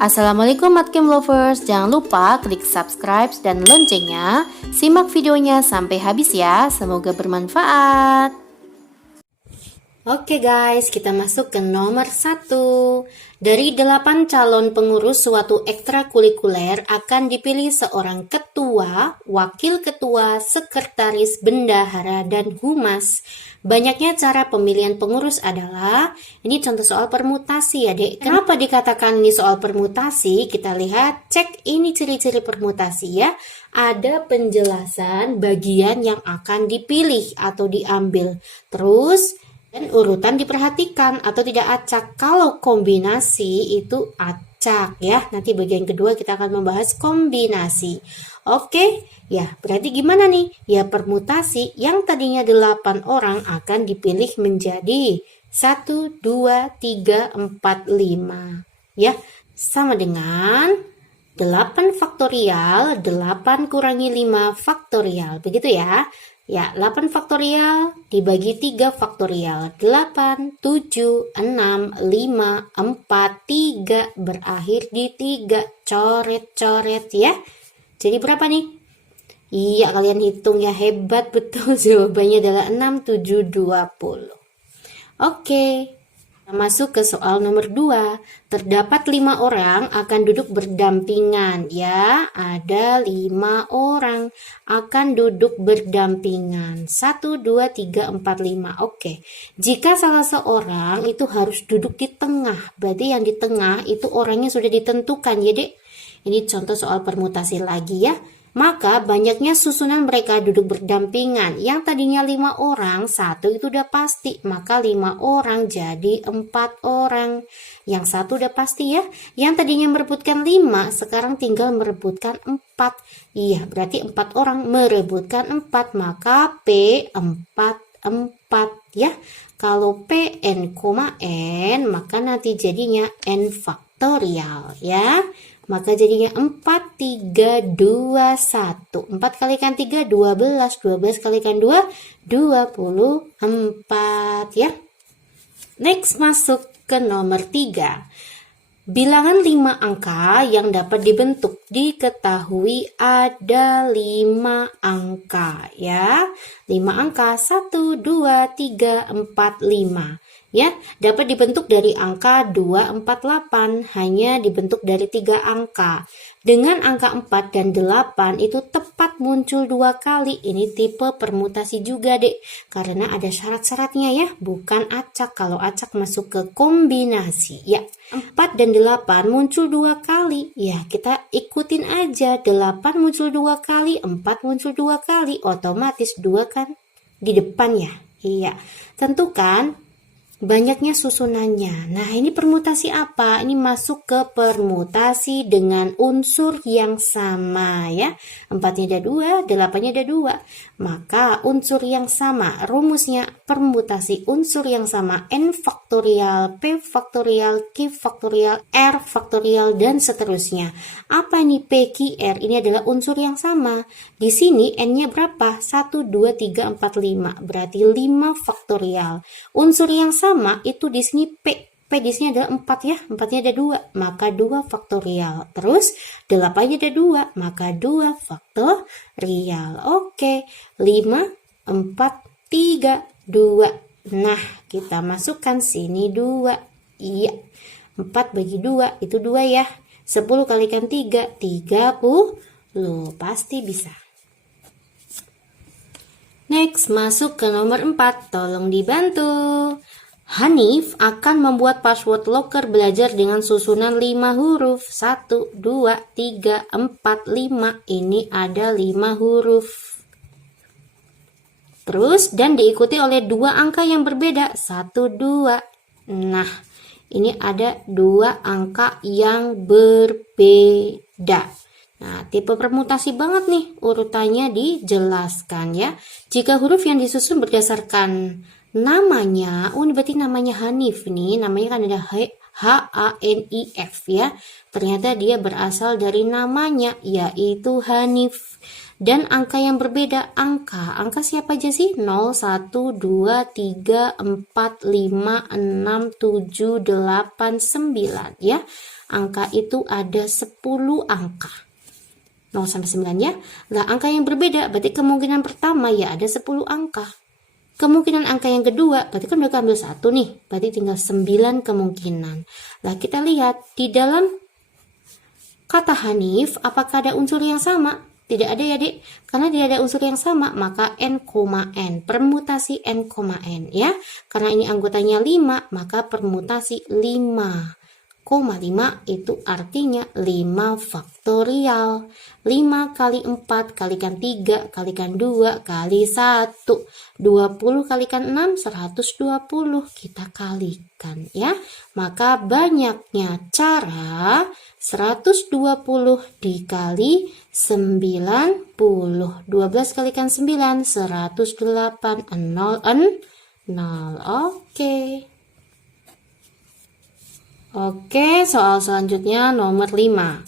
Assalamualaikum Matkem Lovers, jangan lupa klik subscribe dan loncengnya. Simak videonya sampai habis ya, semoga bermanfaat. Oke guys, kita masuk ke nomor 1. Dari 8 calon pengurus suatu ekstrakurikuler akan dipilih seorang ketua, wakil ketua, sekretaris, bendahara, dan humas. Banyaknya cara pemilihan pengurus adalah, ini contoh soal permutasi ya dek. Kenapa dikatakan ini soal permutasi? Kita lihat, cek ini ciri-ciri permutasi ya. Ada penjelasan bagian yang akan dipilih atau diambil. Terus, dan urutan diperhatikan atau tidak acak. Kalau kombinasi itu acak ya. Nanti bagian kedua kita akan membahas kombinasi. Oke, ya berarti gimana nih? Ya permutasi yang tadinya 8 orang akan dipilih menjadi 1, 2, 3, 4, 5. Ya, sama dengan 8 faktorial, 8 kurangi 5 faktorial. Begitu ya. Ya, 8 faktorial dibagi 3 faktorial. 8, 7, 6, 5, 4, 3. Berakhir di 3. Coret-coret ya. Jadi berapa nih? Iya, kalian hitung ya. Hebat betul. Jawabannya adalah 6, 7, 20. Oke. Masuk ke soal nomor 2. Terdapat 5 orang akan duduk berdampingan. Ya, ada 5 orang akan duduk berdampingan. 1, 2, 3, 4, 5. Oke. Jika salah seorang itu harus duduk di tengah. Berarti yang di tengah itu orangnya sudah ditentukan ya dek. Ini contoh soal permutasi lagi ya. Maka banyaknya susunan mereka duduk berdampingan. Yang tadinya 5 orang, 1 itu udah pasti. Maka 5 orang jadi 4 orang. Yang 1 udah pasti ya. Yang tadinya merebutkan 5, sekarang tinggal merebutkan 4. Iya, berarti 4 orang merebutkan 4. Maka P 4, 4 ya. Kalau P N, N, maka nanti jadinya N faktorial ya. Maka jadinya 4, 3, 2, 1. 4 kalikan 3, 12. 12 kalikan 2, 24 ya. Next masuk ke nomor 3. Bilangan 5 angka yang dapat dibentuk. Diketahui ada 5 angka ya. 5 angka 1, 2, 3, 4, 5. Ya, dapat dibentuk dari angka 248, hanya dibentuk dari 3 angka. Dengan angka 4 dan 8 itu tepat muncul 2 kali. Ini tipe permutasi juga dek, karena ada syarat-syaratnya ya, bukan acak. Kalau acak masuk ke kombinasi ya. 4 dan 8 muncul 2 kali. Ya, kita ikutin aja. 8 muncul 2 kali, 4 muncul 2 kali, otomatis 2 kan di depan ya. Iya, tentukan banyaknya susunannya. Nah, ini permutasi apa? Ini masuk ke permutasi dengan unsur yang sama ya. 4-nya ada 2, 8-nya ada 2. Maka unsur yang sama, rumusnya permutasi unsur yang sama. N faktorial, P faktorial, Q faktorial, R faktorial, dan seterusnya. Apa ini P, Q, R? Ini adalah unsur yang sama. Di sini N-nya berapa? 1, 2, 3, 4, 5. Berarti 5 faktorial. Unsur yang sama itu di sini P di sini adalah 4 ya. 4-nya ada 2, maka 2 faktorial. Terus 8-nya ada 2, maka 2 faktorial. Oke, 5, 4, 3, 2. Nah, kita masukkan sini 2. Iya, 4 bagi 2 itu 2 ya. 10 kalikan 3, 30. Pasti bisa. Next, masuk ke nomor 4. Tolong dibantu. Hanif akan membuat password locker belajar dengan susunan 5 huruf. 1, 2, 3, 4, 5. Ini ada 5 huruf. Terus, dan diikuti oleh 2 angka yang berbeda. 1, 2. Nah, ini ada 2 angka yang berbeda. Nah, tipe permutasi banget nih, urutannya dijelaskan ya. Jika huruf yang disusun berdasarkan namanya, ini berarti namanya Hanif nih, namanya kan ada H-A-N-I-F ya. Ternyata dia berasal dari namanya, yaitu Hanif. Dan angka yang berbeda, angka siapa aja sih? 0, 1, 2, 3, 4, 5, 6, 7, 8, 9 ya. angka itu ada 10 angka. 0 sampai 9 ya. Lah angka yang berbeda berarti kemungkinan pertama ya ada 10 angka. Kemungkinan angka yang kedua berarti kan udah ambil 1 nih. Berarti tinggal 9 kemungkinan. Lah kita lihat di dalam kata Hanif apakah ada unsur yang sama? Tidak ada ya dek. Karena tidak ada unsur yang sama maka n, permutasi n, ya. Karena ini anggotanya 5 maka permutasi 5,5 itu artinya 5 faktorial. 5 kali 4 kalikan 3 kalikan 2 kali 1. 20 kalikan 6 120. Kita kalikan ya. Maka banyaknya cara 120 dikali 90. 12 kalikan 9 108. 0. Oke, soal selanjutnya nomor 5.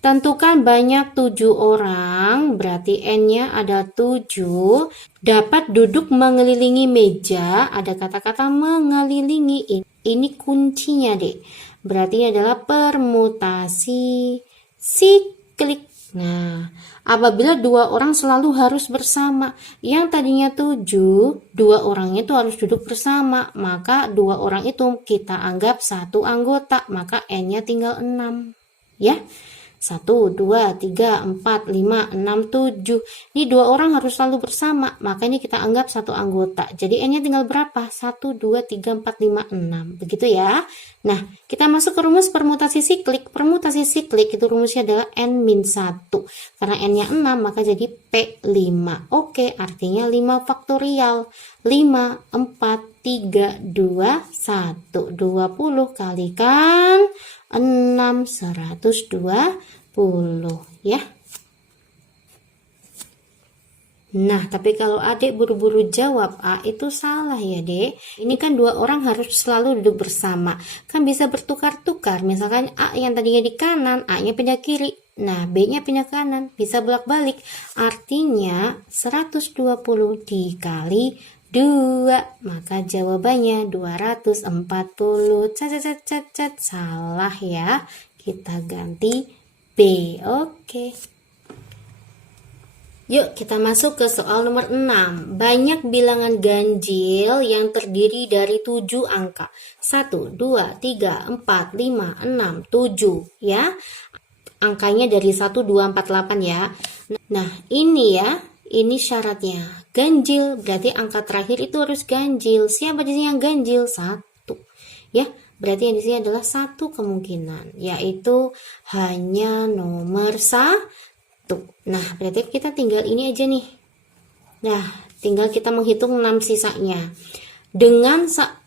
Tentukan banyak 7 orang, berarti N-nya ada 7, dapat duduk mengelilingi meja, ada kata-kata mengelilingi, ini kuncinya deh. Berarti adalah permutasi siklik. Nah, apabila 2 orang selalu harus bersama, yang tadinya 7, 2 orangnya itu harus duduk bersama, maka 2 orang itu kita anggap 1 anggota, maka N-nya tinggal 6 ya. 1, 2, 3, 4, 5, 6, 7. Ini 2 orang harus selalu bersama, maka ini kita anggap 1 anggota. Jadi N-nya tinggal berapa? 1, 2, 3, 4, 5, 6. Begitu ya. Nah, kita masuk ke rumus permutasi siklik. Permutasi siklik itu rumusnya adalah N-1. Karena N-nya 6, maka jadi P5. Oke, artinya 5 faktorial. 5, 4, 3, 2, 1. 20 kalikan 6, 120 ya. Nah, tapi kalau adik buru-buru jawab A itu salah ya dek. Ini kan 2 orang harus selalu duduk bersama. Kan bisa bertukar-tukar. Misalkan A yang tadinya di kanan, A-nya pindah kiri. Nah, B-nya pindah kanan. Bisa bolak-balik. Artinya 120 dikali 2. Maka jawabannya 240. Salah ya. Kita ganti B. Oke. Yuk kita masuk ke soal nomor 6. Banyak bilangan ganjil yang terdiri dari 7 angka. 1, 2, 3, 4, 5, 6, 7 ya. Angkanya dari 1, 2, 4, 8 ya. Nah ini ya, ini syaratnya. Ganjil berarti angka terakhir itu harus ganjil. Siapa di sini yang ganjil? 1 ya. Berarti yang di sini adalah 1 kemungkinan, yaitu hanya nomor 1. Nah, berarti kita tinggal ini aja nih. Nah, tinggal kita menghitung 6 sisanya. Dengan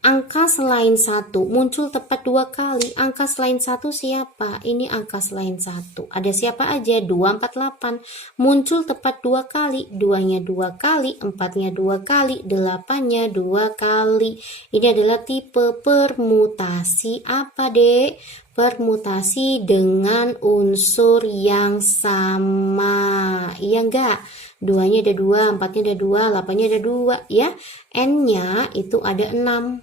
angka selain 1 muncul tepat 2 kali. Angka selain 1 siapa? Ini angka selain 1. Ada siapa aja? 2, 4, 8. Muncul tepat 2 kali. 2-nya 2 kali, 4-nya 2 kali, 8-nya 2 kali. Ini adalah tipe permutasi apa, Dek? Permutasi dengan unsur yang sama. Iya enggak? 2-nya ada 2, 4-nya ada 2, 8-nya ada 2 ya. N-nya itu ada 6.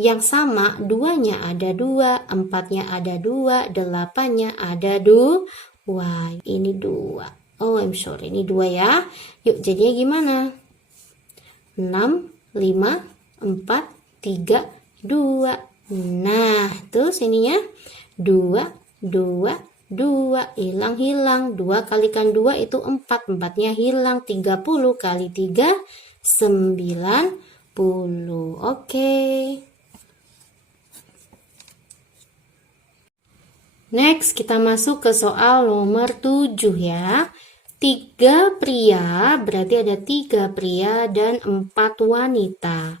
Yang sama 2-nya ada 2, 4-nya ada 2, 8-nya ada 2. Wah, ini 2. Oh, I'm sorry, ini 2 ya. Yuk, jadinya gimana? 6, 5, 4, 3, 2. Nah, terus ininya 2, 2, hilang. 2 kalikan 2 itu 4. 4-nya hilang. 30 kali 3, 90. Oke. Next, kita masuk ke soal nomor 7 ya. 3 pria, berarti ada 3 pria dan 4 wanita.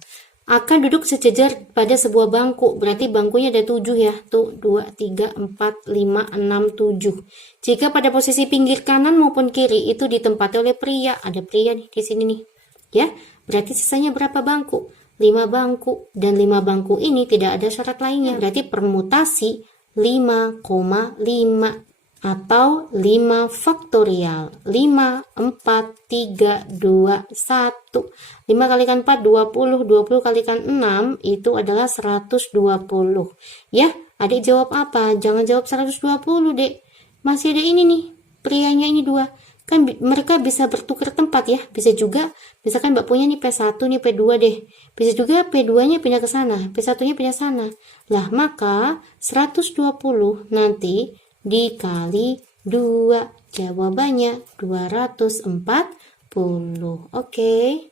Akan duduk sejajar pada sebuah bangku. Berarti bangkunya ada 7 ya. Tuh, 2, 3, 4, 5, 6, 7. Jika pada posisi pinggir kanan maupun kiri itu ditempati oleh pria. Ada pria nih di sini nih. Ya, berarti sisanya berapa bangku? 5 bangku. Dan 5 bangku ini tidak ada syarat lainnya. Berarti permutasi 5,5 atau 5 faktorial. 5, 4, 3, 2, 1. 5 kalikan 4, 20. 20 kalikan 6 itu adalah 120. Ya, Adik jawab apa? Jangan jawab 120, Dek. Masih ada ini nih, prianya ini 2. Kan mereka bisa bertukar tempat ya. Bisa juga, misalkan Mbak punya nih P1, nih P2 deh. Bisa juga P2-nya pindah ke sana, P1-nya pindah sana. Lah, maka 120 nanti dikali 2. Jawabannya 240. Oke.